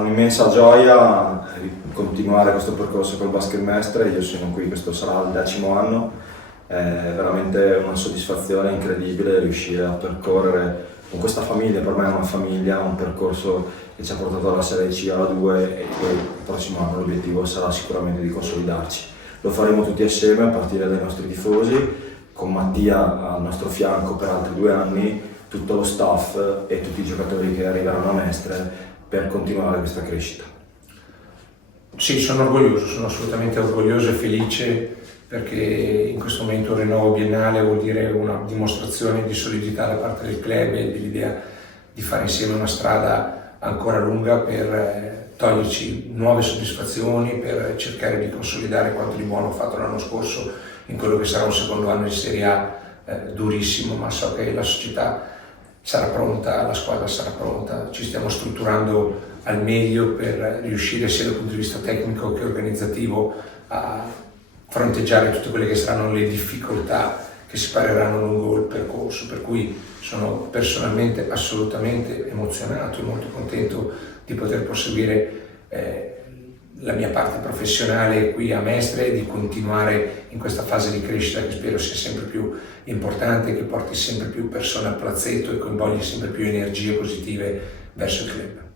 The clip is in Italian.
Un'immensa gioia continuare questo percorso col Basket Mestre. Io sono qui, questo sarà il 10° anno, è veramente una soddisfazione incredibile riuscire a percorrere con questa famiglia. Per me è una famiglia, un percorso che ci ha portato alla Serie C, alla 2, e poi il prossimo anno l'obiettivo sarà sicuramente di consolidarci. Lo faremo tutti assieme, a partire dai nostri tifosi, con Mattia al nostro fianco per altri 2 anni, tutto lo staff e tutti i giocatori che arriveranno a Mestre per continuare questa crescita. Sì, sono orgoglioso, sono assolutamente orgoglioso e felice, perché in questo momento un rinnovo biennale vuol dire una dimostrazione di solidità da parte del club e dell'idea di fare insieme una strada ancora lunga per toglierci nuove soddisfazioni, per cercare di consolidare quanto di buono ho fatto l'anno scorso in quello che sarà un secondo anno di Serie A durissimo, ma so che la società sarà pronta, la squadra sarà pronta, ci stiamo strutturando al meglio per riuscire sia dal punto di vista tecnico che organizzativo a fronteggiare tutte quelle che saranno le difficoltà che si pareranno lungo il percorso, per cui sono personalmente assolutamente emozionato e molto contento di poter proseguire la mia parte professionale qui a Mestre e di continuare in questa fase di crescita che spero sia sempre più importante, che porti sempre più persone al palazzetto e coinvolgli sempre più energie positive verso il club.